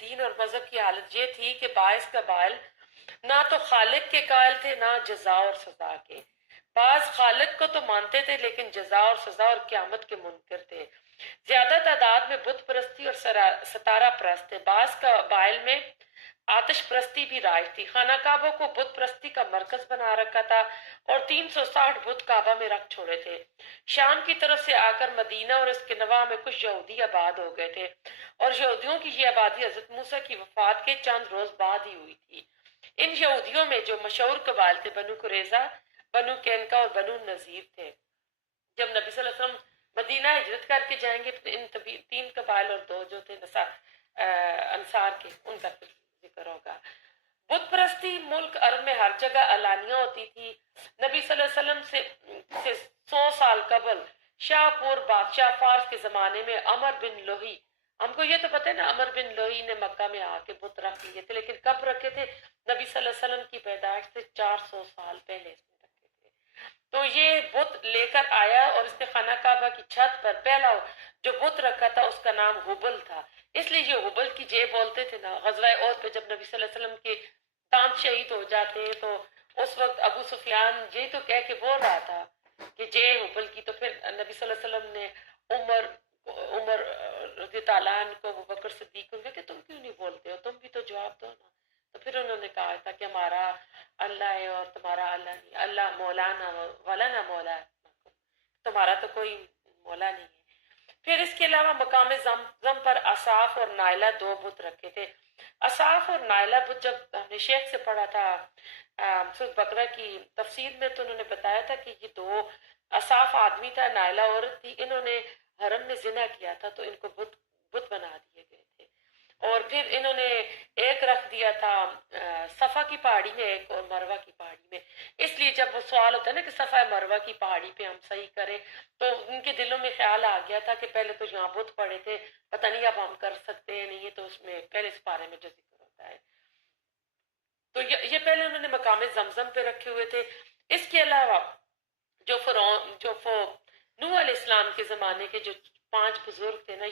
دین اور مذہب کی حالت یہ تھی کہ باعث کا بائل نہ تو خالق کے قائل تھے نہ جزا اور سزا کے. بعض خالق کو تو مانتے تھے لیکن جزا اور سزا اور قیامت کے منکر تھے. زیادہ تعداد میں بت پرستی اور ستارہ پرست تھے. بعض قبائل میں آتش پرستی بھی رائج تھی. خانہ کعبہ کو بت پرستی کا مرکز بنا رکھا تھا اور 360 بت کعبہ میں رکھ چھوڑے تھے. شام کی طرف سے آ کر مدینہ اور اس کے نواح میں کچھ یہودی آباد ہو گئے تھے اور یہودیوں کی یہ آبادی حضرت موسیٰ کی وفات کے چند روز بعد ہی ہوئی تھی. ان یہودیوں میں جو مشہور قبائل تھے بنو قریظہ، بنو کینکا اور بنو نذیر تھے. جب نبی صلی اللہ علیہ وسلم مدینہ ہجرت کر کے جائیں گے ان 3 قبائل اور 2 جو تھے انصار کے، ان کا ذکر ہوگا. بت پرستی ملک عرب میں ہر جگہ علانیہ ہوتی تھی. نبی صلی اللہ علیہ وسلم سے 100 سال قبل شاہ پور بادشاہ فارس کے زمانے میں عمر بن لوہی، ہم کو یہ تو پتہ ہے نا عمر بن لوہی نے مکہ میں آ کے بت رکھ لیے تھے، لیکن کب رکھے تھے؟ نبی صلی اللہ علیہ وسلم کی پیدائش سے 400 سال پہلے اس نے رکھے تھے. تو یہ بت لے کر آیا اور اس نے خانہ کعبہ کی چھت پر پہلا جو بت رکھا تھا اس کا نام حبل تھا. اس لیے یہ حبل کی جے بولتے تھے نا. غزوہ احد پہ جب نبی صلی اللہ علیہ وسلم کے دانت شہید ہو جاتے ہیں تو اس وقت ابو سفیان یہ تو کہہ کے بول رہا تھا کہ جے حبل کی، تو پھر نبی صلی اللہ علیہ وسلم نے عمر رضی اللہ عنہ کو، ابو بکر صدیق کو کہ تم کیوں نہیں بولتے ہو، تم بھی تو جواب دو نا. تو پھر انہوں نے کہا تھا کہ ہمارا اللہ ہے اور تمہارا اللہ نہیں. اللہ مولانا والا نہ مولا ہے، تمہارا تو کوئی مولا نہیں ہے. پھر اس کے علاوہ مقام زمزم پر اصاف اور نائلہ 2 بت رکھے تھے. اصاف اور نائلہ بت جب ہم نے شیخ سے پڑھا تھا سورۃ بقرہ کی تفسیر میں تو انہوں نے بتایا تھا کہ یہ 2 اصاف آدمی تھا، نائلہ عورت تھی. انہوں نے حرم میں زنا کیا تھا تو ان کو بت بنا دیے گئے تھے. اور پھر انہوں نے ایک رکھ دیا تھا صفا کی پہاڑی میں، ایک اور مروہ کی پہاڑی میں. اس لیے جب وہ سوال ہوتا ہے نا کہ صفا مروہ کی پہاڑی پہ ہم صحیح کریں، تو ان کے دلوں میں خیال آ گیا تھا کہ پہلے تو یہاں بت پڑے تھے، پتہ نہیں اب ہم کر سکتے ہیں نہیں. تو اس میں پہلے اس بارے میں جو ذکر ہوتا ہے تو یہ پہلے انہوں نے مقام زمزم پہ رکھے ہوئے تھے. اس کے علاوہ جو نوح علیہ السلام کے زمانے کے جو 5 بزرگ تھے نا،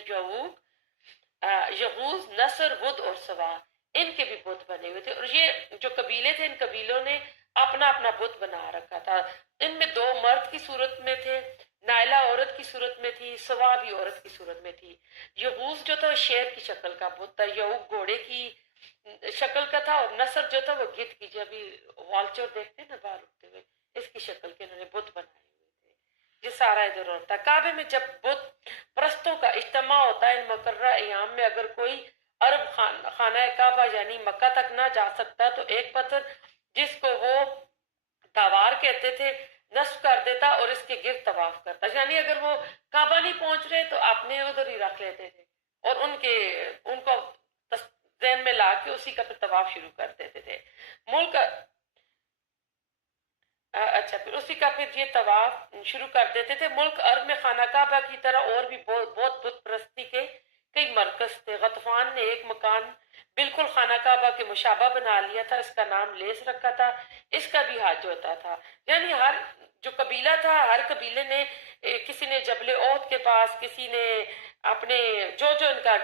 یغوز، نصر، ود اور سوا، ان کے بھی بت بنے ہوئے تھے. اور یہ جو قبیلے تھے ان قبیلوں نے اپنا اپنا بت بنا رکھا تھا. ان میں 2 مرد کی صورت میں تھے، نائلہ عورت کی صورت میں تھی، سوا بھی عورت کی صورت میں تھی. یغوز جو تھا وہ شیر کی شکل کا بت تھا، یعوق گھوڑے کی شکل کا تھا، اور نصر جو تھا وہ گدھ کی، جب والچر دیکھتے ہیں نا باہر اٹھتے ہوئے، اس کی شکل کے انہوں نے بت بنائے ہوئے تھے. یہ سارا ادھر ہوتا ہے. کعبے میں جب بت پرستوں کا اجتماع ہوتا ہے ان مقررہ ایام میں، اگر کوئی عرب خانہ کعبہ یعنی مکہ تک نہ جا سکتا تو ایک پتھر جس کو وہ تاوار کہتے تھے نصب کر دیتا اور اس کے گرد طواف کرتا. یعنی اگر وہ کعبہ نہیں پہنچ رہے تو اپنے ادھر ہی رکھ لیتے تھے اور ان کو ذہن میں لا کے اسی کا پھر طواف شروع کر دیتے تھے. ملک اچھا پھر اسی کا پھر یہ طواف شروع کر دیتے تھے. ملک عرب میں خانہ کعبہ کی طرح اور بھی بہت بت پرستی کے کئی مرکز تھے. غطفان نے ایک مکان بالکل خانہ کعبہ کے مشابہ بنا لیا تھا، اس کا نام لیس رکھا تھا. اس کا بھی حج ہوتا تھا. یعنی ہر جو قبیلہ تھا، ہر قبیلے نے کسی نے جبل احد کے پاس، کسی نے اپنے جو ان کا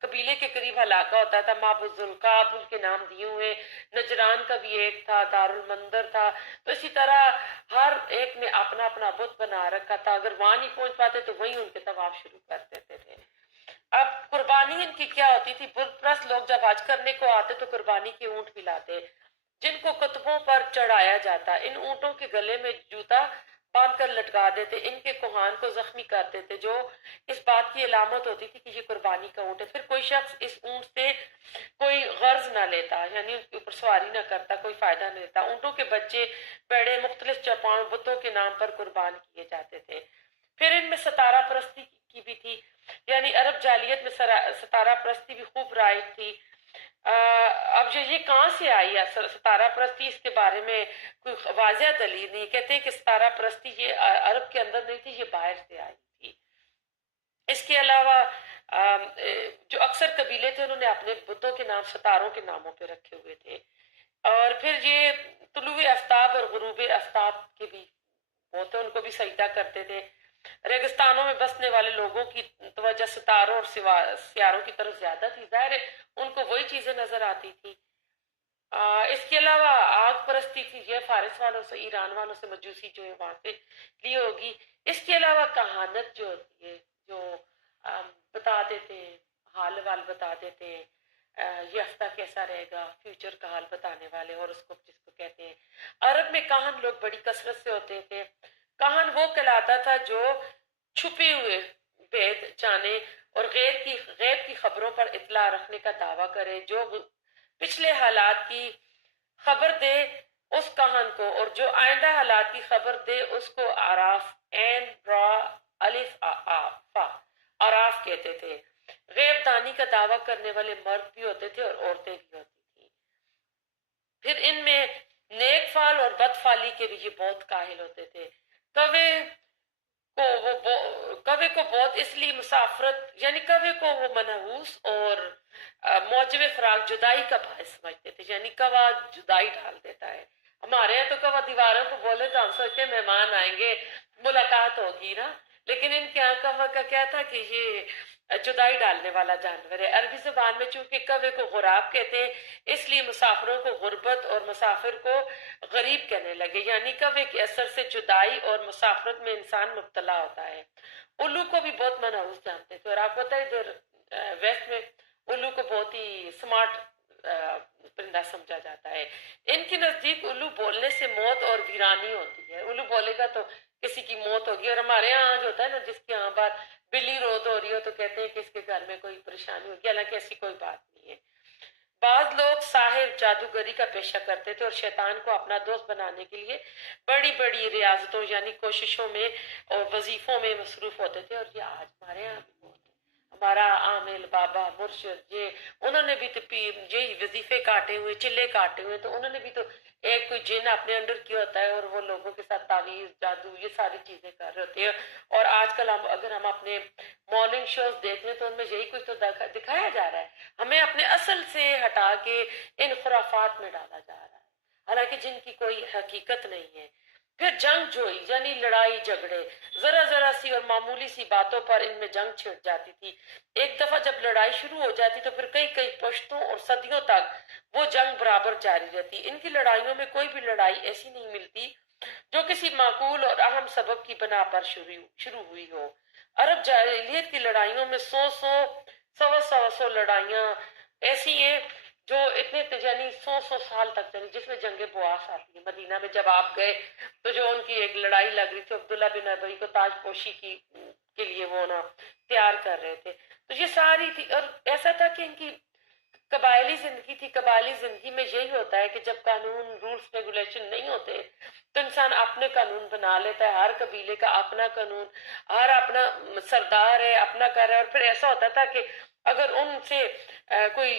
قبیلے کے قریب علاقہ ہوتا تھا، معبد ذوالقاب ان کے نام دیے ہوئے. نجران کا بھی ایک تھا، دارالمندر تھا. تو اسی طرح ہر ایک نے اپنا اپنا بت بنا رکھا تھا. اگر وہاں نہیں پہنچ پاتے تو وہیں ان کے طواف شروع کر دیتے تھے. اب قربانی ان کی کیا ہوتی تھی؟ بت پرست لوگ جب حج کرنے کو آتے تو قربانی کے اونٹ بھی لاتے جن کو کتبوں پر چڑھایا جاتا. ان اونٹوں کے گلے میں جوتا باندھ کر لٹکا دیتے، ان کے کوہان کو زخمی کر دیتے، جو اس بات کی علامت ہوتی تھی کہ یہ قربانی کا اونٹ ہے. پھر کوئی شخص اس اونٹ سے کوئی غرض نہ لیتا، یعنی اس کے اوپر سواری نہ کرتا، کوئی فائدہ نہیں لیتا. اونٹوں کے بچے، پیڑے مختلف چوپاؤں بتوں کے نام پر قربان کیے جاتے تھے. پھر ان میں ستارہ پرستی کی بھی تھی، یعنی عرب جاہلیت میں ستارہ پرستی بھی خوب رائج تھی. اب یہ کہاں سے آئی ستارہ پرستی؟ اس کے بارے میں کوئی واضح دلیل نہیں. کہتے ہیں کہ ستارہ پرستی یہ عرب کے اندر نہیں تھی، یہ باہر سے آئی تھی. اس کے علاوہ جو اکثر قبیلے تھے انہوں نے اپنے بتوں کے نام ستاروں کے ناموں پہ رکھے ہوئے تھے. اور پھر یہ طلوع آفتاب اور غروب آفتاب کے بھی ہوتے، ان کو بھی سجدہ کرتے تھے. ریگستانوں میں بسنے والے لوگوں کی توجہ ستاروں اور سیاروں کی طرف زیادہ تھی، ظاہر ہے ان کو وہی چیزیں نظر آتی تھی۔ اس کے علاوہ آگ پرستی تھی، یہ فارس والوں سے، ایران والوں سے مجوسی جو ہے وہاں سے لی ہوگی۔ اس کے علاوہ کہانت جو ہوتی ہے، جو بتا دیتے ہیں، حال وال بتا دیتے ہیں، یہ ہفتہ کیسا رہے گا، فیوچر کا حال بتانے والے، اور اس کو جس کو کہتے ہیں عرب میں کاہن لوگ بڑی کثرت سے ہوتے تھے۔ کاہن وہ کہلاتا تھا جو چھپے ہوئے بید جانے اور غیب کی خبروں پر اطلاع رکھنے کا دعویٰ کرے، جو پچھلے حالات کی خبر دے اس کاہن کو، اور جو آئندہ حالات کی خبر دے اس کو عراف، عین را الف فا، عراف کہتے تھے۔ غیب دانی کا دعویٰ کرنے والے مرد بھی ہوتے تھے اور عورتیں بھی ہوتی تھیں۔ پھر ان میں نیک فال اور بد فالی کے بھی یہ بہت کاہل ہوتے تھے۔ کوے کو بہت اس لیے مسافرت، یعنی کوے کو وہ منحوس اور موجب فراق جدائی کا باعث سمجھتے تھے، یعنی کوا جدائی ڈال دیتا ہے۔ ہمارے یہاں تو کوا دیواروں کو بولے تو ہم سوچتے ہیں مہمان آئیں گے، ملاقات ہوگی نا، لیکن ان کے یہاں کوا کا کیا تھا کہ یہ جدائی ڈالنے والا جانور ہے۔ عربی زبان میں چونکہ کوے کو غراب کہتے ہیں، اس لیے مسافروں کو غربت اور مسافر کو غریب کہنے لگے، یعنی کوے کے اثر سے جدائی اور مسافرت میں انسان مبتلا ہوتا ہے۔ الو کو بھی بہت منحوس جانتے تھے، اور آپ پتہ ہے ادھر ویسٹ میں الو کو بہت ہی سمارٹ پرندہ سمجھا جاتا ہے۔ ان کے نزدیک الو بولنے سے موت اور ویرانی ہوتی ہے، الو بولے گا تو کسی کی موت ہوگی۔ اور ہمارے یہاں جو ہوتا ہے نا، جس کے یہاں بات بلی روت ہو رہی ہو تو کہتے ہیں کہ اس کے گھر میں کوئی پریشانی ہوگی، حالانکہ ایسی کوئی بات نہیں ہے۔ بعض لوگ ساحر، جادوگری کا پیشہ کرتے تھے اور شیطان کو اپنا دوست بنانے کے لیے بڑی بڑی ریاضتوں یعنی کوششوں میں اور وظیفوں میں مصروف ہوتے تھے، اور یہ آج ہمارے یہاں بھی بہت ہے۔ ہمارا عامل بابا مرشد، یہ انہوں نے بھی تو یہی وظیفے کاٹے ہوئے، چلے کاٹے ہوئے، تو انہوں نے بھی تو ایک کوئی جن اپنے انڈر کیا ہوتا ہے، اور وہ لوگوں کے ساتھ تعویذ، جادو، یہ ساری چیزیں کر رہے ہوتے ہیں۔ اور آج کل اگر ہم اپنے مارننگ شوز دیکھ لیں تو ان میں یہی کچھ تو دکھایا جا رہا ہے، ہمیں اپنے اصل سے ہٹا کے ان خرافات میں ڈالا جا رہا ہے، حالانکہ جن کی کوئی حقیقت نہیں ہے۔ پھر جنگ جوئی یعنی لڑائی جھگڑے، ذرا ذرا سی اور معمولی سی باتوں پر ان میں جنگ چھڑ جاتی تھی۔ ایک دفعہ جب لڑائی شروع ہو جاتی تو پھر کئی کئی پشتوں اور صدیوں تک وہ جنگ برابر جاری رہتی۔ ان کی لڑائیوں میں کوئی بھی لڑائی ایسی نہیں ملتی جو کسی معقول اور اہم سبب کی بنا پر شروع ہوئی ہو۔ عرب جاہلیت کی لڑائیوں میں سو لڑائیاں ایسی ہیں جو اتنے یعنی سو سال تک چلی، جس میں جنگ بواس آتی ہے۔ مدینہ میں جب آپ گئے تو جو ان کی ایک لڑائی لگ رہی تھی، عبداللہ بن ابی کو تاج پوشی کے لیے وہ نا تیار کر رہے تھے، تو یہ ساری تھی۔ اور ایسا تھا کہ ان کی قبائلی زندگی تھی۔ قبائلی زندگی میں یہی ہوتا ہے کہ جب قانون، رولز، ریگولیشن نہیں ہوتے تو انسان اپنے قانون بنا لیتا ہے، ہر قبیلے کا اپنا قانون، ہر اپنا سردار ہے، اپنا کر رہا ہے۔ اور پھر ایسا ہوتا تھا کہ اگر ان سے کوئی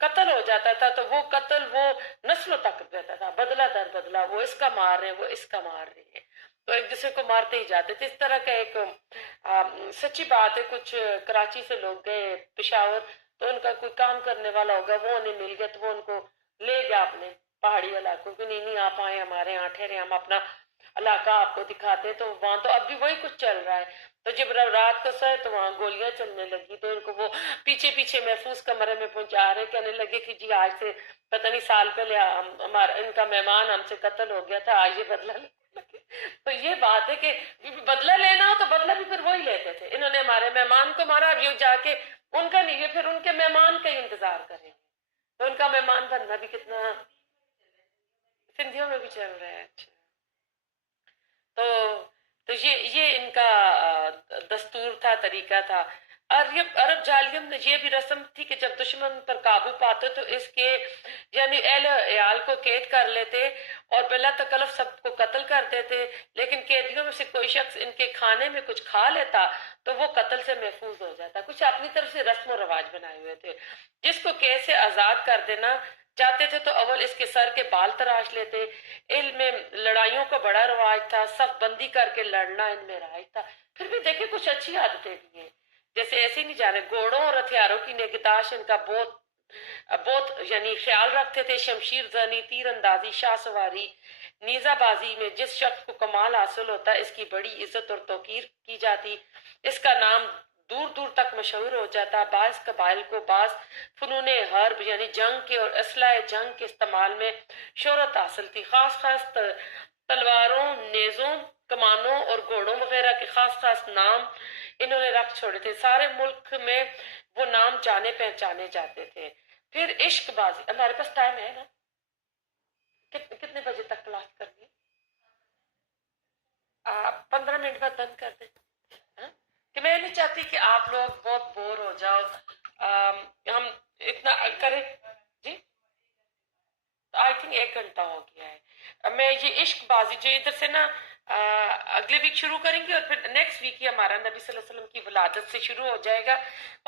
قتل ہو جاتا تھا تو وہ قتل وہ نسلوں تک رہتا تھا، بدلہ در بدلہ، وہ اس کا مار رہے ہیں، وہ اس کا مار رہے ہیں، تو ایک دوسرے کو مارتے ہی جاتے تھے۔ اس طرح کا ایک سچی بات ہے، کچھ کراچی سے لوگ گئے پشاور، تو ان کا کوئی کام کرنے والا ہوگا، وہ انہیں مل گیا تو وہ ان کو لے گیا اپنے پہاڑی علاقوں کو، نہیں آپ آئے ہمارے یہاں ٹھہرے، ہم اپنا علاقہ آپ کو دکھاتے ہیں۔ تو وہاں تو اب بھی وہی کچھ چل رہا ہے۔ تو جب رات کو سوئے تو وہاں گولیاں چلنے لگی، تو ان کو وہ پیچھے پیچھے محفوظ کمرے میں پہنچا رہے، کہنے لگے کہ جی آج سے پتہ نہیں سال پہلے ہمارا ان کا مہمان ہم سے قتل ہو گیا تھا، آج یہ بدلہ لینے لگے۔ تو یہ بات ہے کہ بدلہ لینا ہو تو بدلہ بھی پھر وہی لیتے تھے، انہوں نے ہمارے مہمان کو مارا، اب یہ جا کے ان کا نہیں، یہ پھر ان کے مہمان کا ہی انتظار کریں گے، تو ان کا مہمان بننا بھی کتنا سندھیوں میں بھی چل رہا ہے۔ اچھا، تو یہ ان کا دستور تھا، طریقہ تھا۔ عرب جاہلیت میں یہ بھی رسم تھی کہ جب دشمن پر قابو پاتے تو اس کے یعنی اہل عیال کو قید کر لیتے اور بلا تکلف سب کو قتل کر دیتے، لیکن قیدیوں میں سے کوئی شخص ان کے کھانے میں کچھ کھا لیتا تو وہ قتل سے محفوظ ہو جاتا۔ کچھ اپنی طرف سے رسم و رواج بنائے ہوئے تھے۔ جس کو قید سے آزاد کر دینا چاہتے تھے تو اول اس کے سر کے بال تراش لیتے۔ علم میں لڑائیوں کا بڑا رواج تھا، صف بندی کر کے لڑنا ان میں رائج تھا۔ پھر بھی دیکھیں کچھ اچھی عادتیں بھی ہیں، جیسے ایسے نہیں جانے، گھوڑوں اور ہتھیاروں کی نگہداشت ان کا بہت یعنی خیال رکھتے تھے۔ شمشیر زنی، تیر اندازی، شاہ سواری، نیزہ بازی میں جس شخص کو کمال حاصل ہوتا ہے اس کی بڑی عزت اور توقیر کی جاتی، اس کا نام دور دور تک مشہور ہو جاتا۔ بعض قبائل کو بعض فنون حرب یعنی جنگ کے اور اسلحہ جنگ کے استعمال میں شہرت حاصل تھی، خاص خاص تلواروں، نیزوں، کمانوں اور گھوڑوں وغیرہ کے خاص خاص نام انہوں نے رکھ چھوڑے تھے، سارے ملک میں وہ نام جانے پہچانے جاتے تھے۔ پھر عشق بازی، ہمارے پاس ٹائم ہے نا، کتنے بجے تک کلاس کرنی ہے؟ آپ 15 منٹ بعد بند کر دیں، ہاں؟ کہ میں نہیں چاہتی کہ آپ لوگ بہت بور ہو جاؤ، ہم اتنا کریں۔ جی آئی تھنک 1 گھنٹہ ہو گیا ہے۔ میں یہ عشق بازی جو ادھر سے نا اگلے ویک شروع کریں گے، اور پھر نیکسٹ ویک ہی ہمارا نبی صلی اللہ علیہ وسلم کی ولادت سے شروع ہو جائے گا۔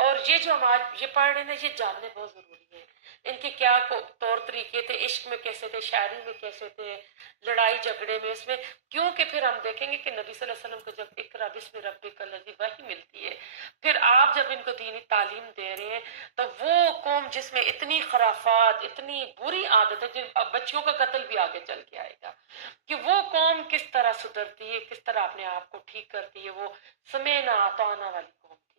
اور یہ جو ہم آج یہ پڑھ رہے ہیں نا، یہ جاننے بہت ضروری ہے، ان کے کیا طور طریقے تھے، عشق میں کیسے تھے، شاعری میں کیسے تھے، لڑائی جھگڑے میں، اس میں کیونکہ پھر ہم دیکھیں گے کہ نبی صلی اللہ علیہ وسلم کو جب اقرا بسم ربک الذی وحی ملتی ہے، پھر آپ جب ان کو دینی تعلیم دے رہے ہیں، تو وہ قوم جس میں اتنی خرافات، اتنی بری عادت ہے، جن اب بچیوں کا قتل بھی آگے چل کے آئے گا، کہ وہ قوم کس طرح سدھرتی ہے، کس طرح اپنے آپ کو ٹھیک کرتی ہے، وہ سمینا اطانا والی قوم تھی۔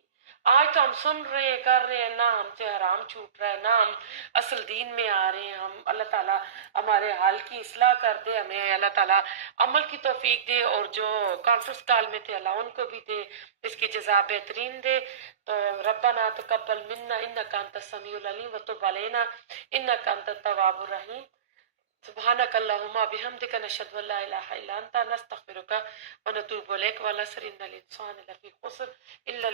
آج تو ہم سن رہے ہیں، کر رہے ہیں، نہ ہم سے حرام چھوٹ رہا ہے، نہ ہم اصل دین میں آ رہے ہیں۔ ہم اللہ تعالیٰ ہمارے حال کی اصلاح کر دے، ہمیں اللہ تعالیٰ عمل کی توفیق دے، اور جو کانفرنس کال میں تھے اللہ ان کو بھی دے، اس کی جزا بہترین دے۔ تو ربنا تقبل منا انک انت السمیع العلیم وتب علینا انک انت التواب الرحیم۔ سبحانک اللہم بحمدک نشہد ان لا الہ الا انت نستغفرک ونتوب الیک والعصر ان الانسان لفی خسر الا